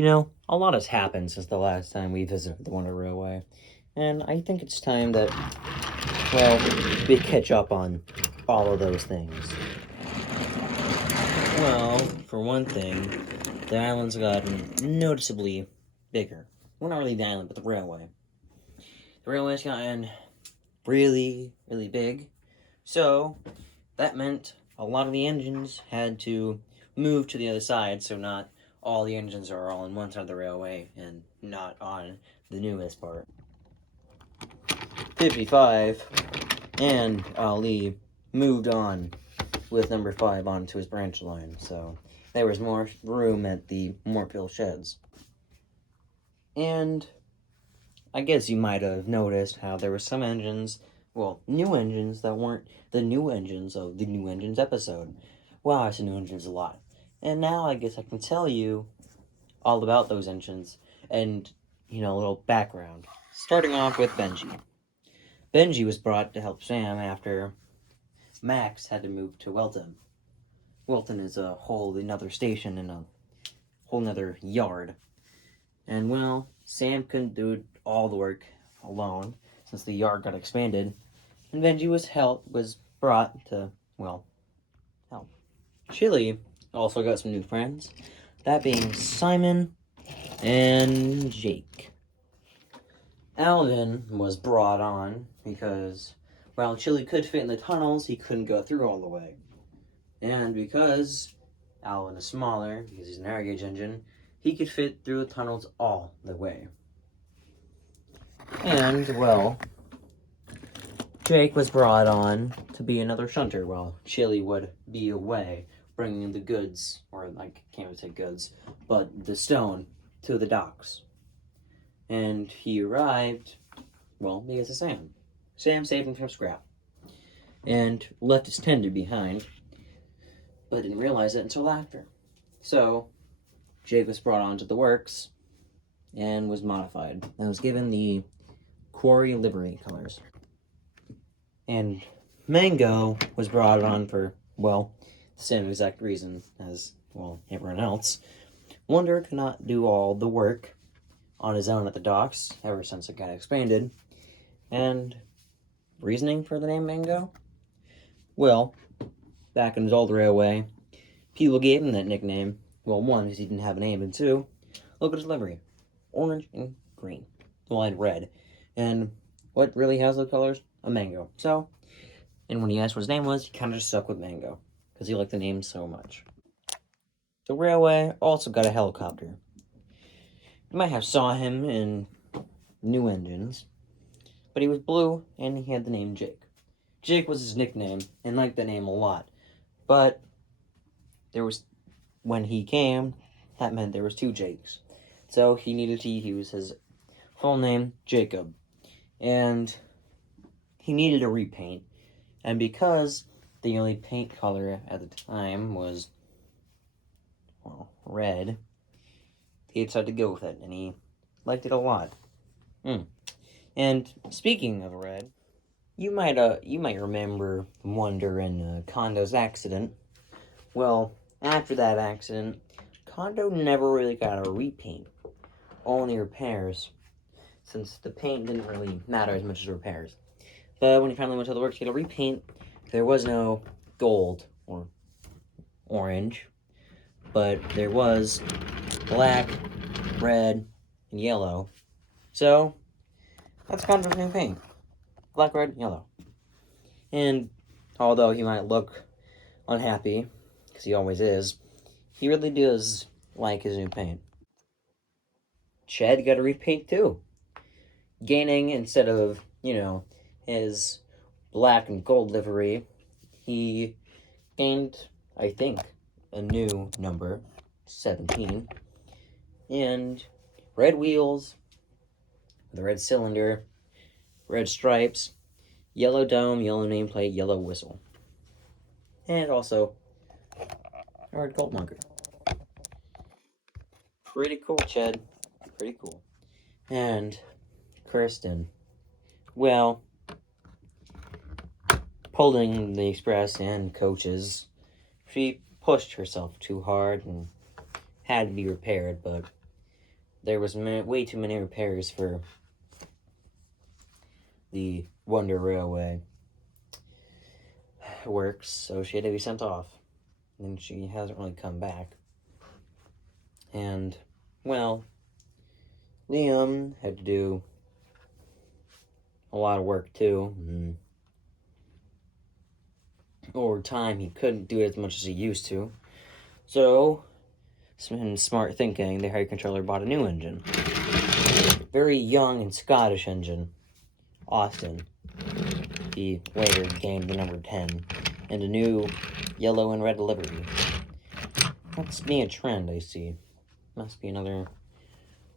You know, a lot has happened since the last time we visited the Wonder Railway, and I think it's time that, well, we catch up on all of those things. Well, for one thing, the island's gotten noticeably bigger. Well, not really the island, but the railway. The railway's gotten really, really big, so that meant a lot of the engines had to move to the other side, so not all the engines are all on one side of the railway and not on the newest part. 55 and Ali moved on with number 5 onto his branch line, so there was more room at the Mortville sheds. And I guess you might have noticed how there were some engines, well, new engines that weren't the new engines of the New Engines episode. Wow, I said new engines a lot. And now I guess I can tell you all about those engines and, a little background. Starting off with Benji. Benji was brought to help Sam after Max had to move to Welton. Welton is a whole another station in a whole another yard. And, well, Sam couldn't do all the work alone since the yard got expanded. And Benji was brought to, well, help. Chili also got some new friends, that being Simon and Jake. Alvin was brought on because, while Chili could fit in the tunnels, he couldn't go through all the way. And because Alvin is smaller, because he's an air gauge engine, he could fit through the tunnels all the way. And, well, Jake was brought on to be another shunter while Chili would be away, bringing the goods, or I can't even say goods, but the stone to the docks. And he arrived, well, because of Sam. Sam saved him from scrap and left his tender behind, but didn't realize it until after. So, Jake was brought onto the works and was modified and was given the quarry livery colors. And Mango was brought on for, well, the same exact reason as, well, everyone else. Wonder could not do all the work on his own at the docks ever since it got expanded. And reasoning for the name Mango? Well, back in his old railway, people gave him that nickname. Well, one, because he didn't have a name, and two, look at his livery. Orange and green. Well, and red. And what really has those colors? A mango. So, and when he asked what his name was, he kind of just stuck with Mango, because he liked the name so much. The railway also got a helicopter. You might have saw him in New Engines, but he was blue, and he had the name Jake. Jake was his nickname, and liked the name a lot. But when he came, that meant there was 2 Jakes. So he needed to use his full name, Jacob. And he needed a repaint. And because the only paint color at the time was, well, red, he decided to go with it, and he liked it a lot. And speaking of red, you might remember Wonder and Kondo's accident. Well, after that accident, Kondo never really got a repaint, only repairs, since the paint didn't really matter as much as repairs. But when he finally went to the works to get a repaint, there was no gold or orange, but there was black, red, and yellow. So, that's Kondo's new paint. Black, red, yellow. And although he might look unhappy, because he always is, he really does like his new paint. Chad got a repaint too. Gaining, instead of, his black and gold livery, he gained, I think, a new number, 17, and red wheels, the red cylinder, red stripes, yellow dome, yellow nameplate, yellow whistle. And also, a red gold marker. Pretty cool, Chad. Pretty cool. And Kirsten, well, pulling the express and coaches, she pushed herself too hard and had to be repaired, but there was way too many repairs for the Wonder Railway works, so she had to be sent off. And she hasn't really come back. And, well, Liam had to do a lot of work too. And over time, he couldn't do it as much as he used to. So, in smart thinking, the Harry Controller bought a new engine. Very young and Scottish engine. Austin. He later gained the number 10. And a new yellow and red livery. Must be a trend, I see. Must be another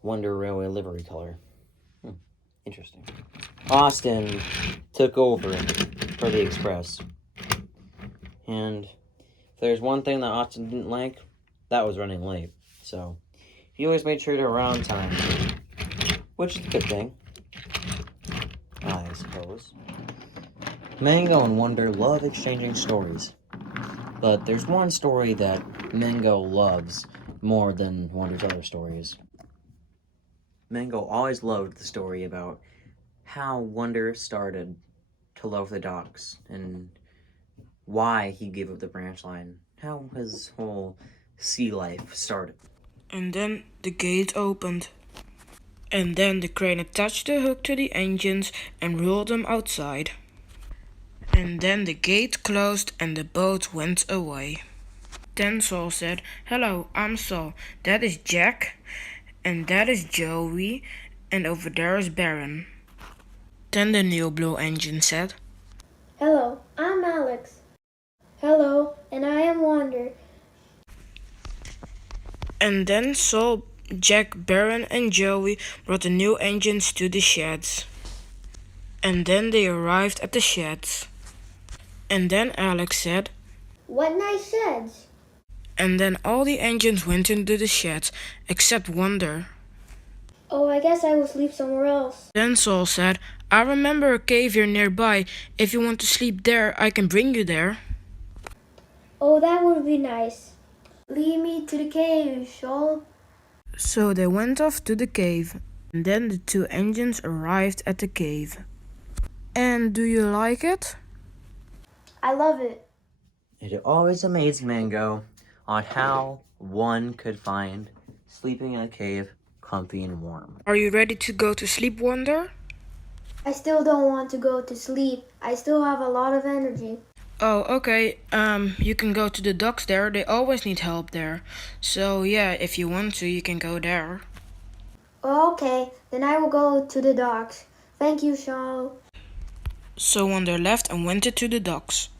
Wonder Railway livery color. Interesting. Austin took over for the Express. And if there's one thing that Austin didn't like, that was running late. So, he always made sure to arrive on time. Which is a good thing, I suppose. Mango and Wonder love exchanging stories. But there's one story that Mango loves more than Wonder's other stories. Mango always loved the story about how Wonder started to love the docks and why he gave up the branch line, how his whole sea life started. And then the gate opened. And then the crane attached the hook to the engines and rolled them outside. And then the gate closed and the boat went away. Then Saul said, "Hello, I'm Saul. That is Jack. And that is Joey. And over there is Baron." Then the new blue engine said, "Hello, I'm Alex." "Hello, and I am Wonder." And then Saul, Jack, Baron, and Joey brought the new engines to the sheds. And then they arrived at the sheds. And then Alex said, "What nice sheds." and then all the engines went into the sheds, except Wonder. "Oh, I guess I will sleep somewhere else." Then Saul said, "I remember a cave here nearby. If you want to sleep there, I can bring you there." "Oh, that would be nice. Lead me to the cave, Saul." So they went off to the cave, and then the two engines arrived at the cave. And do you like it? I love it. It always amazed Mango on how one could find sleeping in a cave comfy and warm. Are you ready to go to sleep, Wonder? I still don't want to go to sleep. I still have a lot of energy. Oh, okay. You can go to the docks there. They always need help there. So yeah, if you want to, you can go there. Oh, okay, then I will go to the docks. Thank you, Saul. So Wonder left and went to the docks.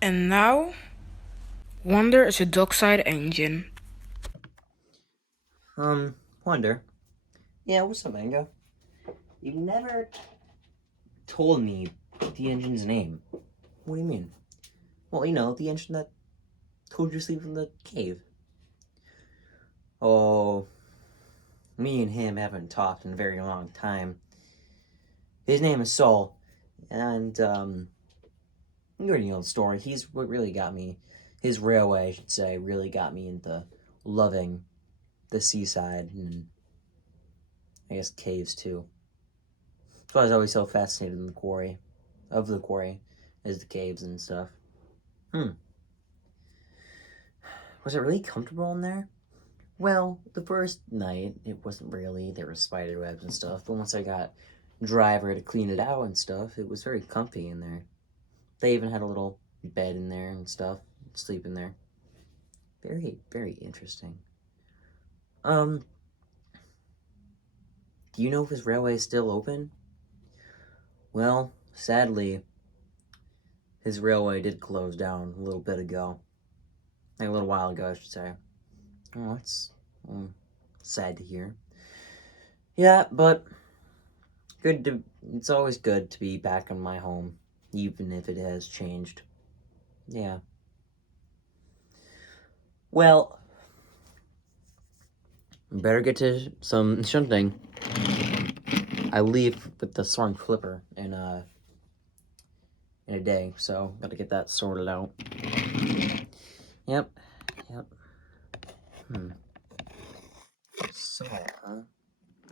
And now, Wonder is a dockside engine. Wonder. Yeah, what's up, Mango? You never told me the engine's name. What do you mean? Well, you know, the engine that told you to sleep in the cave. Oh, me and him haven't talked in a very long time. His name is Saul, and, you already know the story. He's what really got me, his railway, I should say, really got me into loving the seaside and, I guess, caves, too. That's why I was always so fascinated in the quarry, is the caves and stuff. Was it really comfortable in there? Well, the first night, it wasn't really. There were spider webs and stuff, but once I got Driver to clean it out and stuff, it was very comfy in there. They even had a little bed in there and stuff, sleep in there. Very, very interesting. Do you know if his railway is still open? Well, sadly, his railway did close down a little bit ago. Like a little while ago, I should say. Oh, that's sad to hear. Yeah, but it's always good to be back in my home, even if it has changed. Yeah. Well, better get to some shunting. I leave with the Storm Clipper in a day, so gotta get that sorted out. Yep. Saul, huh?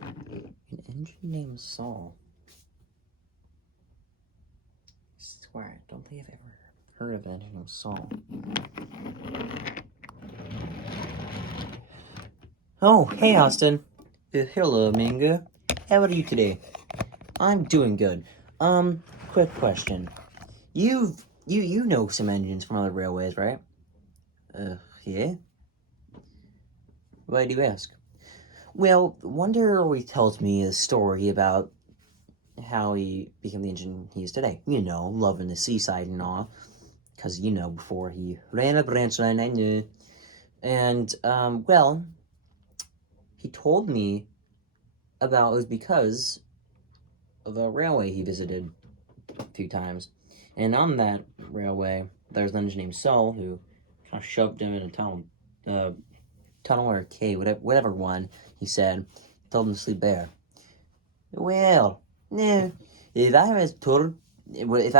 An engine named Saul. I swear, I don't think I've ever heard of an engine named Saul. Oh, hey, Austin. Hello, Mingo. How are you today? I'm doing good. Quick question. You know some engines from other railways, right? Yeah? Why do you ask? Well, Wonder always tells me a story about how he became the engine he is today. You know, loving the seaside and all. Because, you know, before he ran a branch line, I knew. And, well, he told me about it was because of a railway he visited a few times. And on that railway, there's an engine named Saul who kind of shoved him in a tunnel or a cave, whatever one, he said. Told him to sleep there. Well, no. If I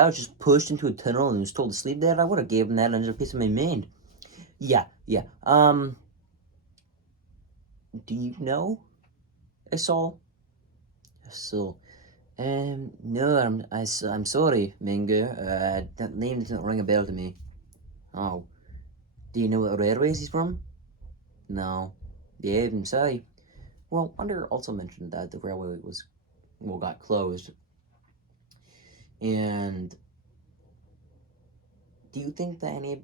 was just pushed into a tunnel and was told to sleep there, I would have gave him that under a piece of my mind. Yeah. Do you know a Saul? A Saul. No, I'm sorry, Mingo. That name doesn't ring a bell to me. Oh. Do you know what railways he's from? No. Yeah, I'm sorry. Well, Under also mentioned that the railway got closed. And do you think that any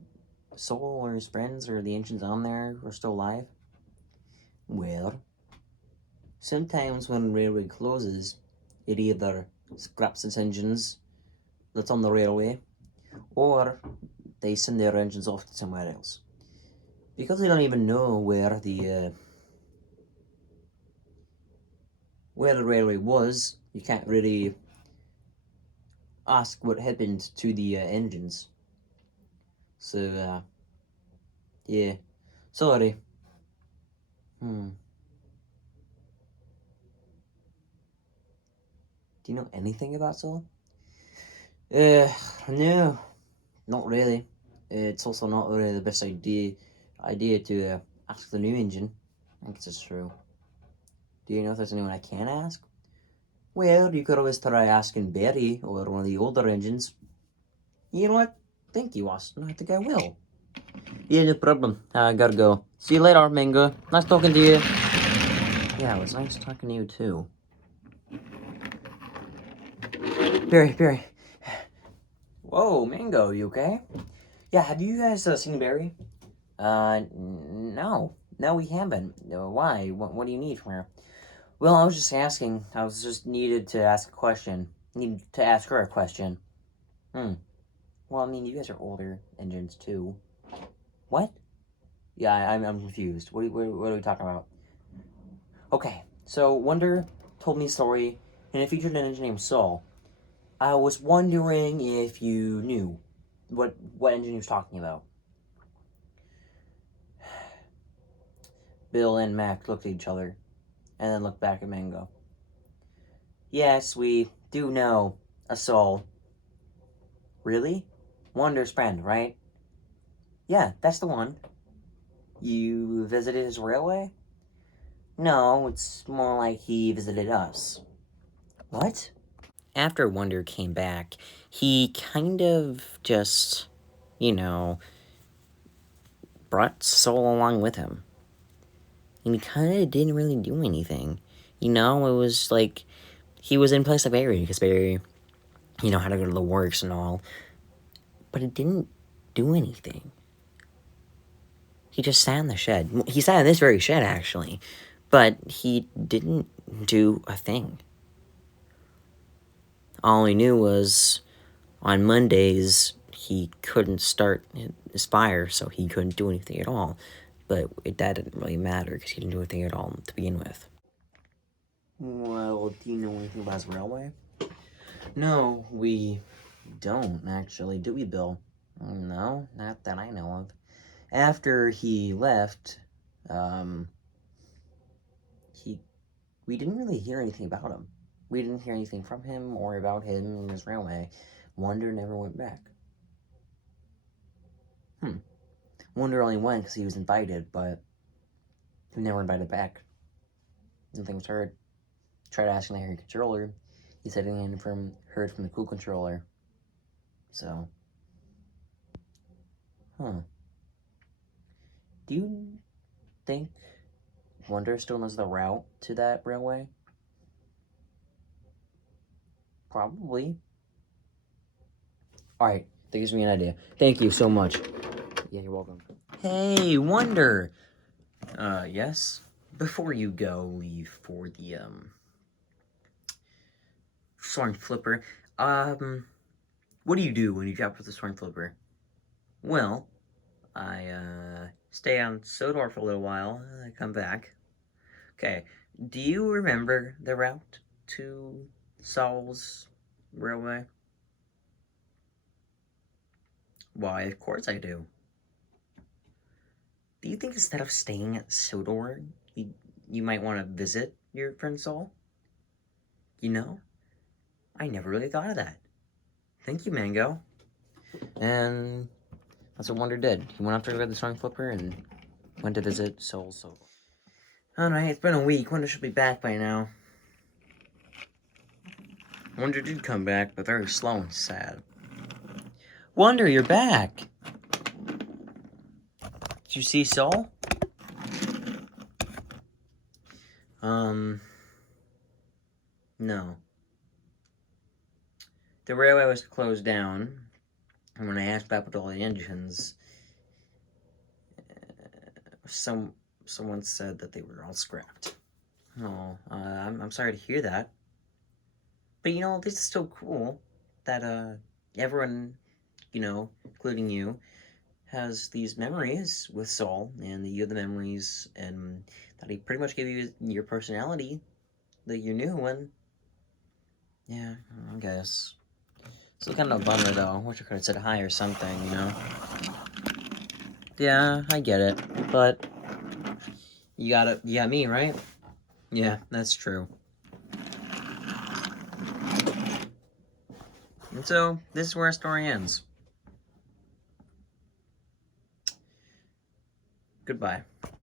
Saul or his friends or the ancients on there are still alive? Well, sometimes when a railway closes, it either scraps its engines that's on the railway, or they send their engines off to somewhere else. Because they don't even know where the railway was, you can't really ask what happened to the engines. So, yeah. Sorry. Do you know anything about Saul? No, not really. It's also not really the best idea to ask the new engine. I guess it's true. Do you know if there's anyone I can ask? Well, you could always try asking Barry or one of the older engines. You know what? Thank you, Austin. I think I will. Yeah, no problem. I gotta go. See you later, Mingo. Nice talking to you. Yeah, it was nice talking to you, too. Barry. Whoa, Mingo, you okay? Yeah, have you guys seen Barry? No. No, we haven't. Why? What do you need from her? Well, I was just asking. I was just needed to ask a question. Need to ask her a question. Well, I mean, you guys are older engines, too. What? Yeah, I'm confused. What are we talking about? Okay, so Wonder told me a story, and it featured an engine named Saul. I was wondering if you knew what engine he was talking about. Bill and Mac looked at each other, and then looked back at Mango. Yes, we do know a Saul. Really? Wonder's friend, right? Yeah, that's the one. You visited his railway? No, it's more like he visited us. What? After Wonder came back, he kind of just, brought Soul along with him. And he kind of didn't really do anything. It was like he was in place of Barry, because Barry, had to go to the works and all. But he didn't do anything. He just sat in the shed. He sat in this very shed, actually. But he didn't do a thing. All he knew was on Mondays he couldn't start his fire, so he couldn't do anything at all. But that didn't really matter because he didn't do anything at all to begin with. Well, do you know anything about his railway? No, we don't actually, do we, Bill? No, not that I know of. After he left, we didn't really hear anything about him. We didn't hear anything from him or about him and his railway. Wonder never went back. Wonder only went because he was invited, but he never invited back. Nothing was heard. Tried asking the controller. He said he hadn't heard from the cool controller. So, huh. Do you think Wonder still knows the route to that railway? Probably. Alright, that gives me an idea. Thank you so much. Yeah, you're welcome. Hey, Wonder! Yes? Before you leave for the, Sword Flipper, what do you do when you drop with the Sword Flipper? Well, I, stay on Sodor for a little while, and I come back. Okay, do you remember the route to Saul's railway? Why, of course I do. Do you think instead of staying at Sodor, you might want to visit your friend Saul? You know, I never really thought of that. Thank you, Mango. And that's what Wonder did. He went after the Sword Flipper and went to visit Saul's Sodor. Alright, it's been a week. Wonder should be back by now. Wonder did come back, but very slow and sad. Wonder, you're back! Did you see Saul? No. The railway was closed down, and when I asked about all the engines, someone said that they were all scrapped. Oh, I'm sorry to hear that. But you know, this is so cool that everyone, you know, including you, has these memories with Saul, and you have the memories, and that he pretty much gave you your personality, that your new one. Yeah, I guess. Still kind of a bummer though. Wish I could have said hi or something, you know. Yeah, I get it, but you got me, right? Yeah, that's true. And so, this is where our story ends. Goodbye.